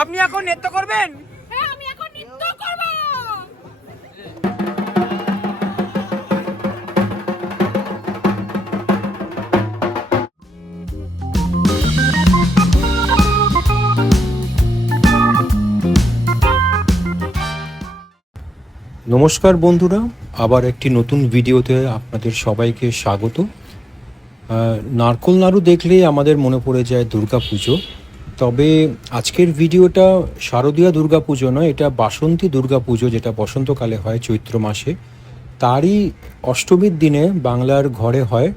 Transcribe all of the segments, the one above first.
আপনি এখন নৃত্য করবেন? হ্যাঁ, আমি এখন নৃত্য করব। নমস্কার বন্ধুরা, আবার একটি নতুন ভিডিওতে আপনাদের সবাইকে স্বাগত। নারকোল নাড়ু দেখলেই আমাদের মনে পড়ে যায় দুর্গাপুজো। তবে আজকের ভিডিওটা শারদীয়া দুর্গাপুজো নয়, এটা বাসন্তী দুর্গাপুজো, যেটা বসন্তকালে হয় চৈত্র মাসে। তারই অষ্টমীর দিনে বাংলার ঘরে হয়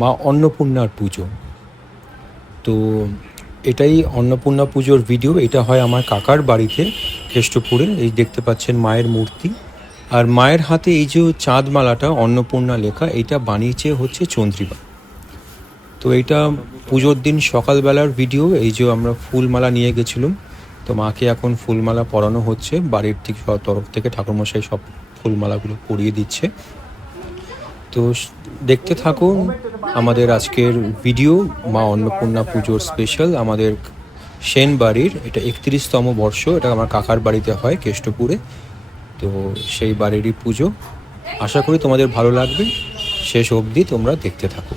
মা অন্নপূর্ণার পুজো। তো এটাই অন্নপূর্ণা পুজোর ভিডিও। এটা হয় আমার কাকার বাড়িতে কেষ্টপুরে। এই দেখতে পাচ্ছেন মায়ের মূর্তি, আর মায়ের হাতে এই যে চাঁদমালাটা অন্নপূর্ণা লেখা, এটা বানিয়েছে হচ্ছে চন্দ্রিমা। তো এইটা পুজোর দিন সকালবেলার ভিডিও। এই যে আমরা ফুলমালা নিয়ে গেছিলাম, তো মাকে এখন ফুলমালা পরানো হচ্ছে। বাড়ির ঠিক তরফ থেকে ঠাকুরমশাই সব ফুলমালাগুলো পরিয়ে দিচ্ছে। তো দেখতে থাকুন আমাদের আজকের ভিডিও, মা অন্নপূর্ণা পুজোর স্পেশাল আমাদের সেন বাড়ির। এটা 31তম বর্ষ, এটা আমার কাকার বাড়িতে হয় কেষ্টপুরে। তো সেই বাড়িরই পুজো। আশা করি তোমাদের ভালো লাগবে, শেষ অবধি তোমরা দেখতে থাকো।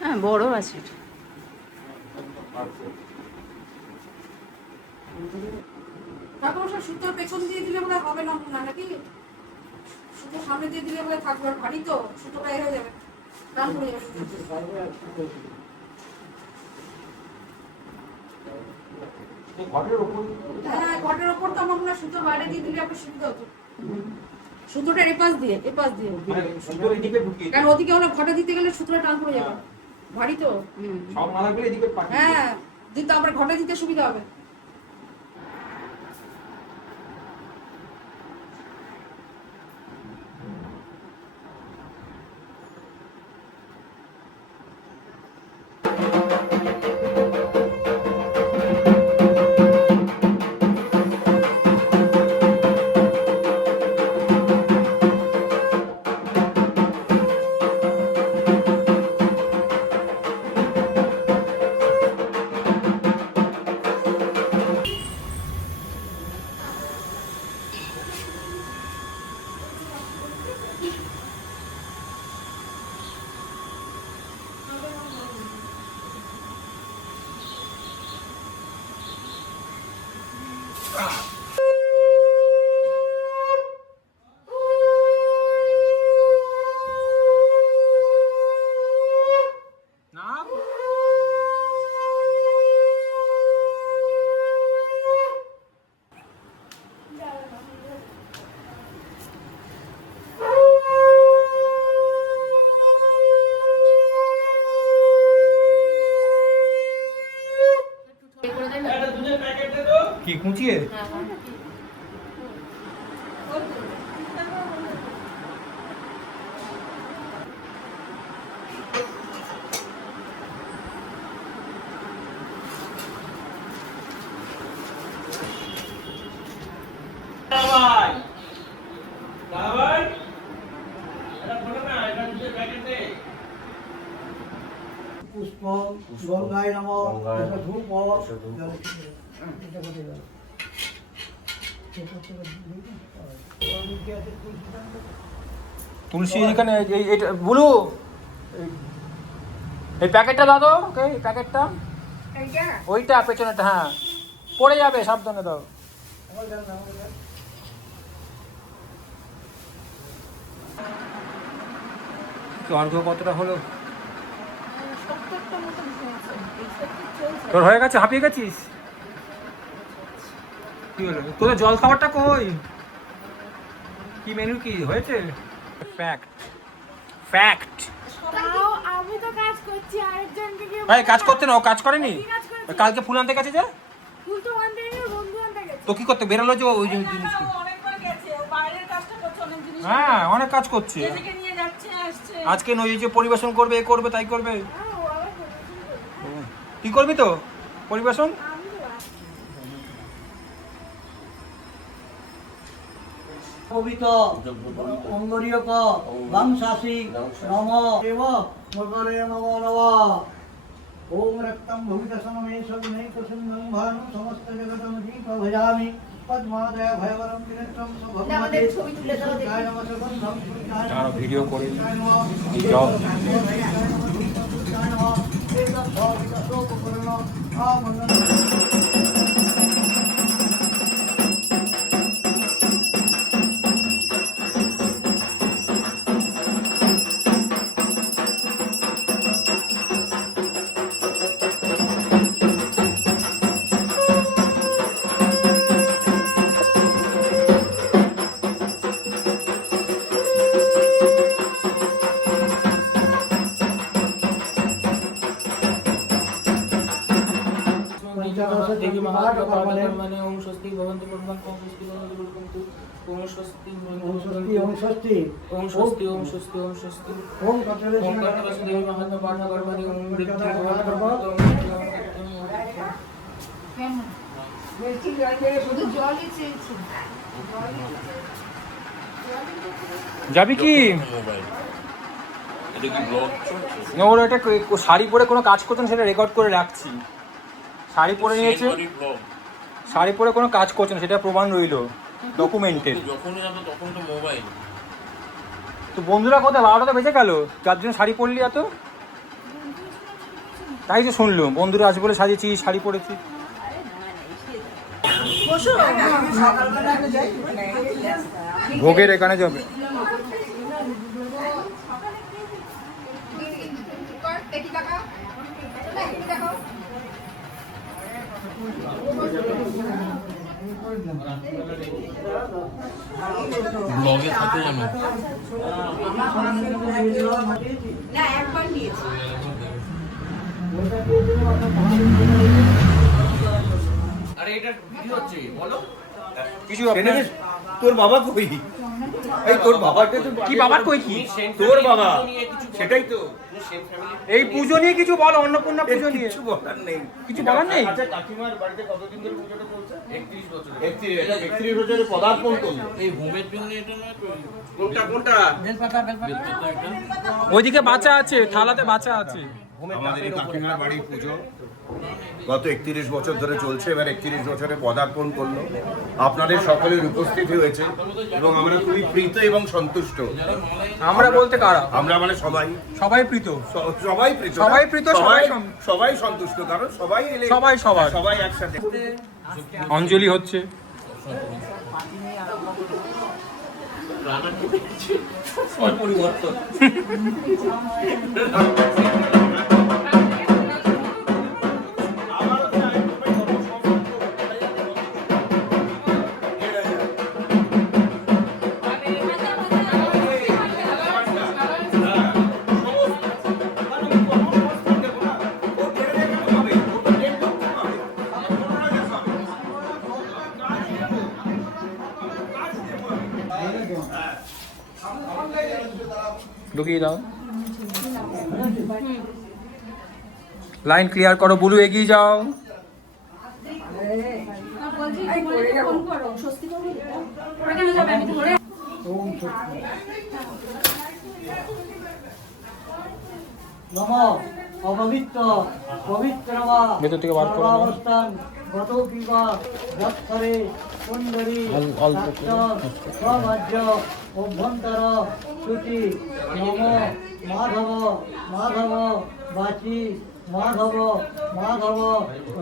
হ্যাঁ, বড় আছে। সুতোর পেছন দিয়ে দিলে বলে হবে না, নাকি সুতো সামনে দিয়ে দিলে বলে থাকবে, আর ভারী তো সুতোটা এ হয়ে যাবে, টান পড়ে যাবে। হ্যাঁ, ঘটের ওপর তো আমার মনে হয় সুতো বাইরে দিয়ে দিলে আপনার সুবিধা হতো। সুতোটা এপাশ দিয়ে কারণ ওদিকে হলে ঘটে দিতে গেলে সুতোটা টান পড়ে যাবে, ভারী তো। হ্যাঁ, দিতে আমরা ঘটে দিতে সুবিধা হবে। কি কুচিয়ে? পুষ্প গঙ্গায় নমঃ, ধূপ তুলসী এখানে এইটা বুলু, এই প্যাকেটটা দাও তো, ওকে এই প্যাকেটটা, ওইটা পেছনেটা, হ্যাঁ পড়ে যাবে, সাবধানে দাও। অর্ঘ্য কতটা হলো তোর? হয়ে গেছে? হাঁপিয়ে গেছিস? কি হলো তোদের? জল খাবারটা কই? কি মেনু কি হয়েছে? Fact fact. আমি তো কাজ করছি, আরেকজনকে কি ভাই কাজ করতে না, ও কাজ করেনি? কালকে ফুল আনতে গেছে যে, ফুল তো আনতে গিয়ে বন্ধু আনতে গেছে। তো কি করতে বেরোলো যে ওই জিনিস? অনেকবার গেছে, ও বাইরের কাজটা করছে, অনেক জিনিস হ্যাঁ অনেক কাজ করছে। এদিকে নিয়ে যাচ্ছে, আসছে। আজকে ওই যে পরিবেশন করবে, এ করবে, তাই করবে। কি করবি তো পরিবেশন? পবিত অঙ্গরীয়ক বংশাসী নম এব মকরে নম নম ওম রক্তম ভূমিতসমে সগুণৈকসুন্দরং ভানু সমস্ত জগতম দীপ ভজামি পদ্মাদয় ভয়বরম বিরক্তম ভগবতে ছবি তুলে দাও দেখি আর ভিডিও করে देवी महात्मा ओम स्वस्ति भवन्तु भगवान् ओम स्वस्ति भवन्तु भगवन्तु ओम स्वस्ति ओम स्वस्ति ओम स्वस्ति ओम स्वस्ति ओम स्वस्ति ओम स्वस्ति ओम कटले ओम कर्तवस्य देवी महात्मा पाठ कर्मणि ओम वृद्धि কেন বলছি শুধু জলই চেয়েছি যাবি কি না, ওর একটা শাড়ি পরে কোনো কাজ করছেন সেটা রেকর্ড করে রাখছি। শাড়ি পরে নিয়েছে, শাড়ি পরে কোনো কাজ করছেন সেটা প্রমাণ রইল ডকুমেন্টের। তো বন্ধুরা কোথায়, 12টা তো বেজে গেল, যার জন্য শাড়ি পরলি এত? তাই তো শুনলুম বন্ধুরা আসবে বলে সাজিয়েছি, শাড়ি পরেছি। ভোগের এখানে যাবে। ব্লগে থাকে জানো না একবার নিয়েছি আরে এটা ভিডিও হচ্ছে বলো কিছু আপনার তোর বাবা কই? এই তোর বাবাকে তো কি বাবার কই কি? তোর বাবা সেটাই তো। এই পুজো নিয়ে কিছু বলো, অন্নপূর্ণা পুজো নিয়ে কিছু বলার নেই। কিছু বলার নেই। আচ্ছা কাকিমার বাড়িতে কতদিন ধরে পুজোটা চলছে? 31 বছর। 31 বছরে পদার্পণ করলো। এই হোমের জন্য এটা নয় তো কোনটা কোনটা? বেলপাতা এটা ওইদিকে বাচ্চা আছে, থালাতে বাচ্চা আছে। আমাদের এই কাকিমার বাড়ির পুজো গত 31 বছর ধরে চলছে, এবার 31 বছরে পদার্পণ করলো। আপনাদের সকলের উপস্থিতি হয়েছে এবং আমরা খুবই প্রীত এবং সন্তুষ্ট। আমরা বলতে কারা? আমরা মানে সবাই সবাই প্রীত, সবাই প্রীত, সবাই প্রীত, সবাই সবাই সন্তুষ্ট, কারণ সবাই এলে সবাই সবার সবাই একসাথে। অঞ্জলি হচ্ছে। পরিবর্তন ঢুকিয়ে দাও, লাইন ক্লিয়ার করো, বুলু এগিয়ে যাও। নম অপবিত্র পবিত্র বা ভেতর থেকে বার করো। অবস্থান গত কিবা দক্ষরে সুন্দরী সমাজ্য অভ্যন্তর শুচি নম মাধব মাধব বাচি মাধব মাধব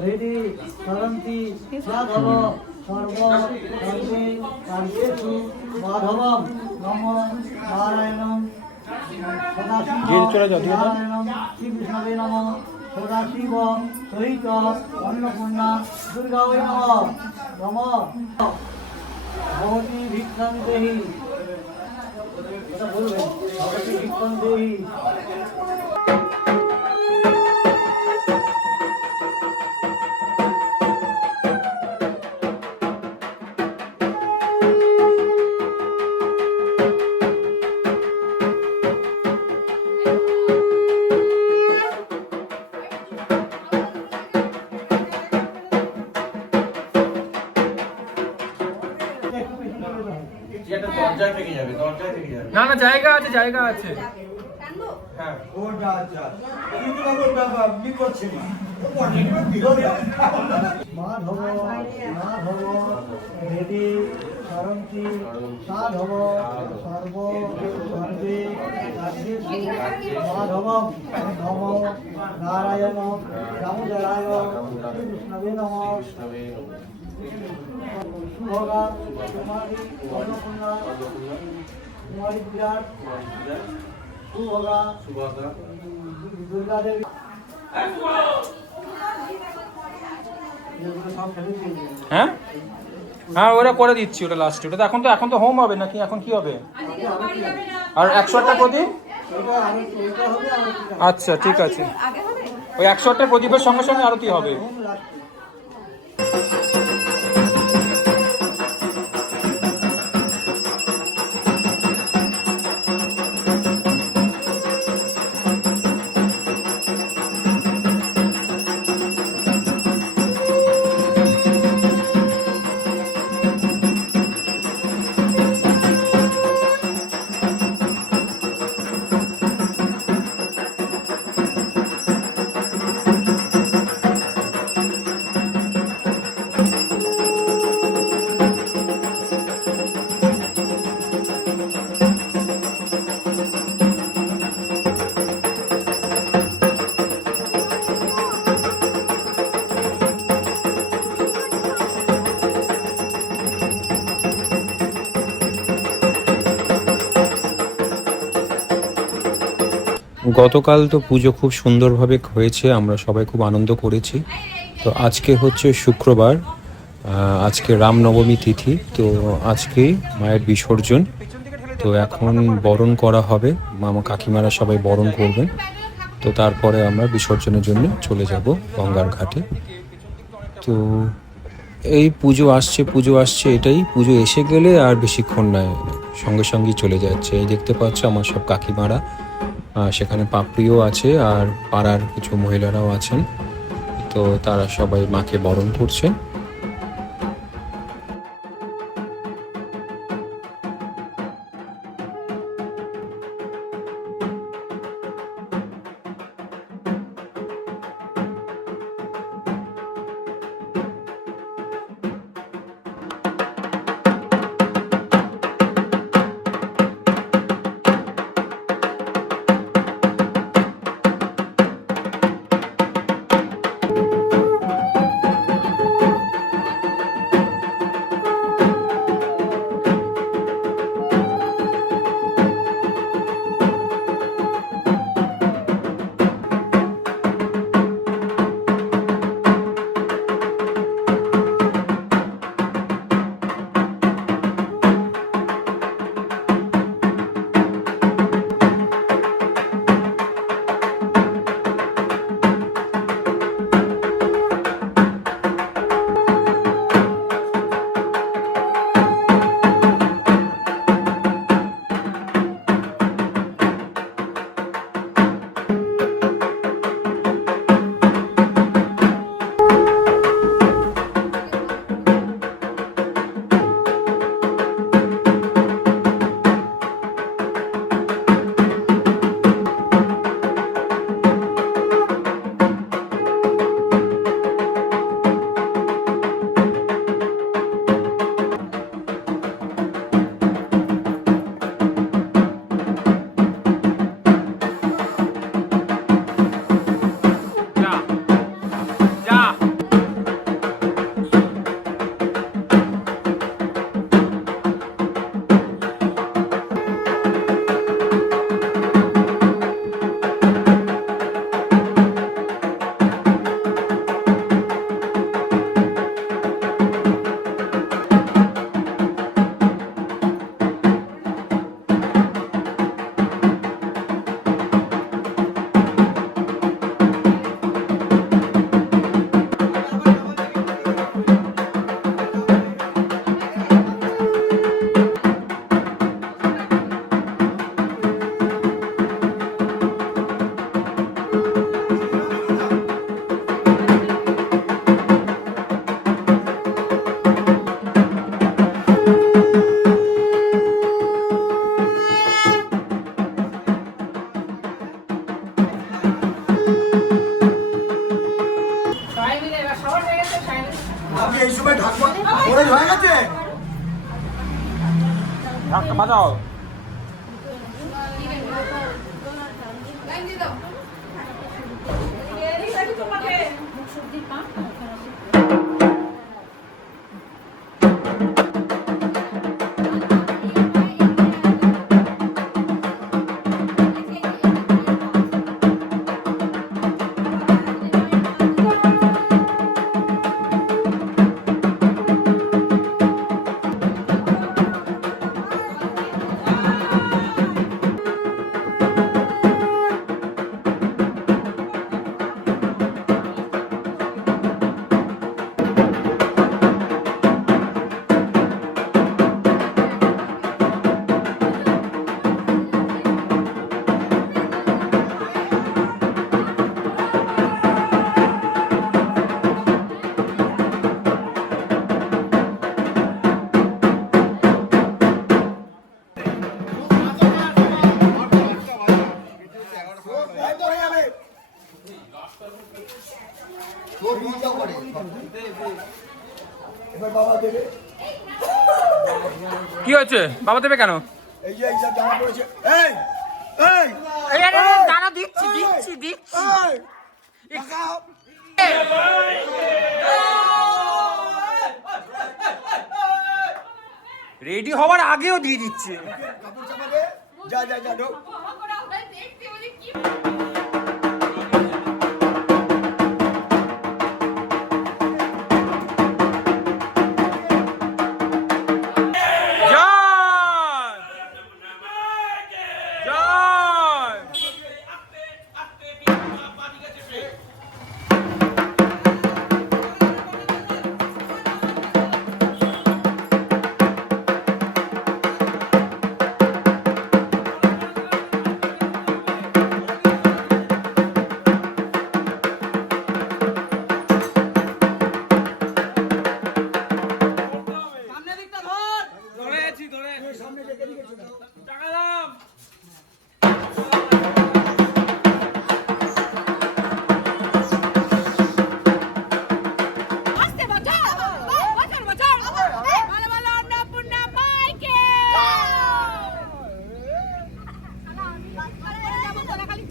হৃদি সরন্তি মাধব সর্ব সর্বে কার্যেষু মাধবম নম নারায়ণম নারায়ণম শ্রী বিষ্ণবে নম সদাশিব সহিত অন্নপূর্ণা দুর্গায় নম নম ভগবতী ভিক্ষাং দেহি, এটা বলবেন ভগবতী ভিক্ষাং দেহি। একটু বেশি করে দাও। একটা দরজায় থেকে যাবে, দরজায় থেকে যাবে। না না, জায়গা আছে, জায়গা আছে। হ্যাঁ ওটা আচ্ছা কিন্তু বাবা কি করছে মাধব মাধব বেদে সরন্তি সাধব সর্ব সর্বে রাজ্যেষু মাধবম নম নারায়ণ দামোদরায় কৃষ্ণবে নমঃ সুভগা কুমারী অন্নপূর্ণা কুমারী বিরাট সুভগা দুর্গা দেবী সব ফেলে দিয়েছে হ্যাঁ হ্যাঁ, ওটা করে দিচ্ছি, ওটা লাস্টে। ওটা তো এখন তো হোম হবে নাকি, এখন কি হবে? আর 108টা প্রদীপ। আচ্ছা ঠিক আছে, ওই 108টা প্রদীপের সঙ্গে সঙ্গে আরতি হবে। গতকাল তো পুজো খুব সুন্দরভাবে হয়েছে, আমরা সবাই খুব আনন্দ করেছি। তো আজকে হচ্ছে শুক্রবার, আজকে রামনবমী তিথি, তো আজকেই মায়ের বিসর্জন। তো এখন বরণ করা হবে, মামা কাকিমারা সবাই বরণ করবেন। তো তারপরে আমরা বিসর্জনের জন্য চলে যাব গঙ্গার ঘাটে। তো এই পুজো আসছে, এটাই পুজো এসে গেলে আর বেশিক্ষণ নয়, সঙ্গে সঙ্গেই চলে যাচ্ছে। এই দেখতে পাচ্ছ আমার সব কাকিমারা, সেখানে পাপড়িও আছে আর পাড়ার কিছু মহিলারাও আছেন। তো তারা সবাই মাকে বরণ করছে। ঢাকটা বাজাও। লাইন দিয়ে দাও। কি হয়েছে? বাবা দেবে কেন? এই যে এইসব জামা পড়েছে। এই এই দাঁড়া, দিচ্ছি দিচ্ছি দিচ্ছি। রেডি হওয়ার আগেও দিয়ে দিচ্ছে। কাপড় চাপাবে, যা যা যা ঢোক।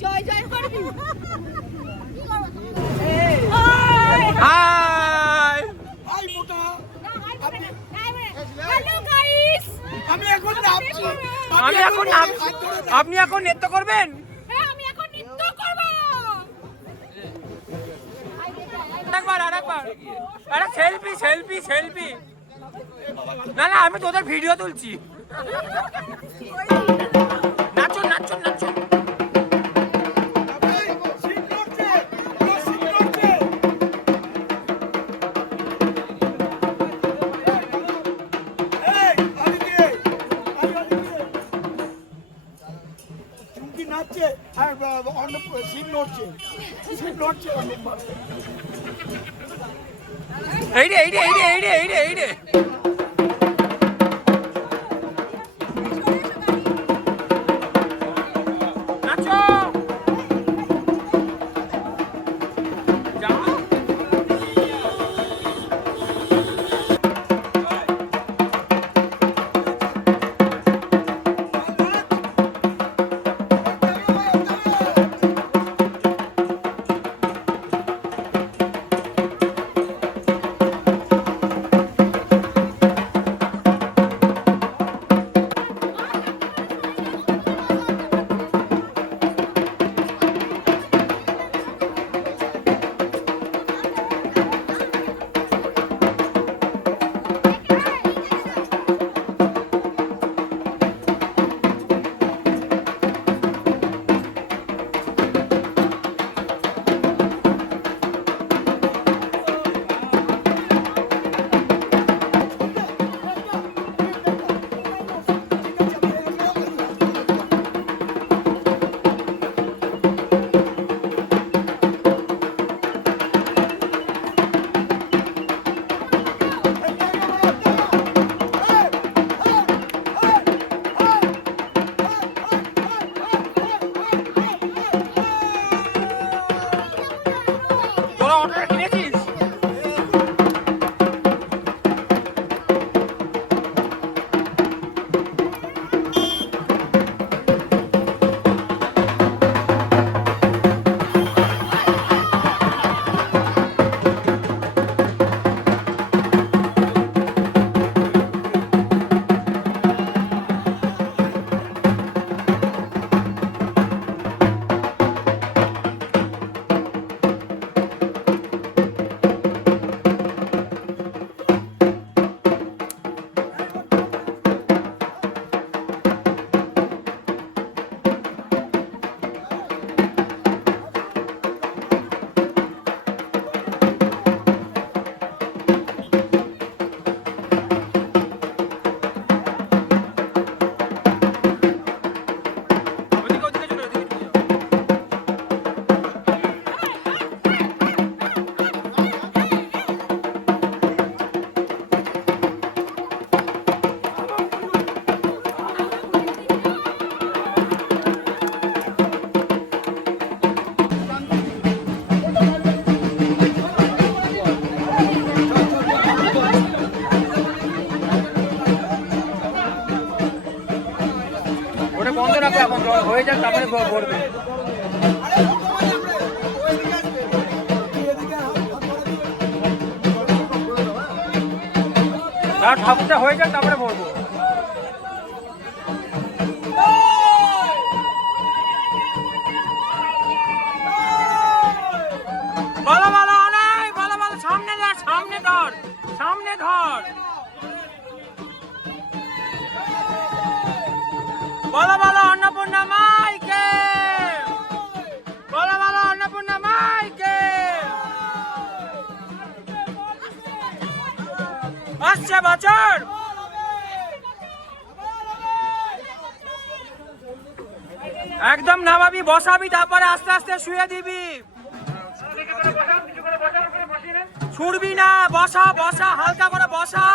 জয় জয় করবি। হাই আই মোটা, হ্যালো গাইস, আমি এখন নামছি। আমি এখন আপনি এখন নৃত্য করবেন? হ্যাঁ আমি এখন নৃত্য করব। আরেকবার আরেকবার, আরে সেলফি সেলফি সেলফি। না না, আমি তোদের ভিডিও তুলছি। নাচুন নাচুন নাচুন। সিট নড়ছে, পুরো সিট নড়ছে। এই, আদিকে, আদিকে। চুমকি নাচছে, আর অন্য সিট নড়ছে। সিট নড়ছে অনেক। এই রে এই রে এই রে এই রে এই রে এই রে। নাচো। যাও। এখন জল হয়ে যাক তারপরে ভরবে। আর ঠাকুরটা হয়ে যাক তারপরে ভরবো। বলো বলো অনেক বলো বলো, সামনে ধর সামনে ধর সামনে ধর, বলো বলো অন্নপূর্ণা মাইকে, বলো বলো অন্নপূর্ণা মাইকে। আসছে বছর একদম নামাবি, বসাবি, তারপরে আস্তে আস্তে শুয়ে দিবি, ছুড়বি না, বসা বসা, হালকা করে বসা,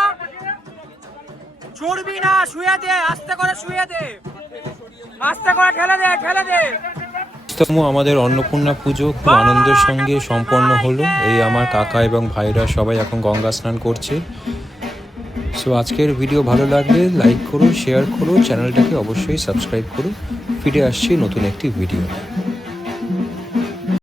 ছুড়বি না, শুয়ে দে, আস্তে করে শুয়ে দে, আস্তে করে ঠেলে দে ঠেলে দে। আমাদের অন্নপূর্ণা পুজো খুব আনন্দের সঙ্গে সম্পন্ন হলো। এই আমার কাকা এবং ভাইরা সবাই এখন গঙ্গা স্নান করছে। সো আজকের ভিডিও ভালো লাগলে লাইক করো, শেয়ার করো, চ্যানেলটাকে অবশ্যই সাবস্ক্রাইব করো। ফিরে আসছি নতুন একটি ভিডিও।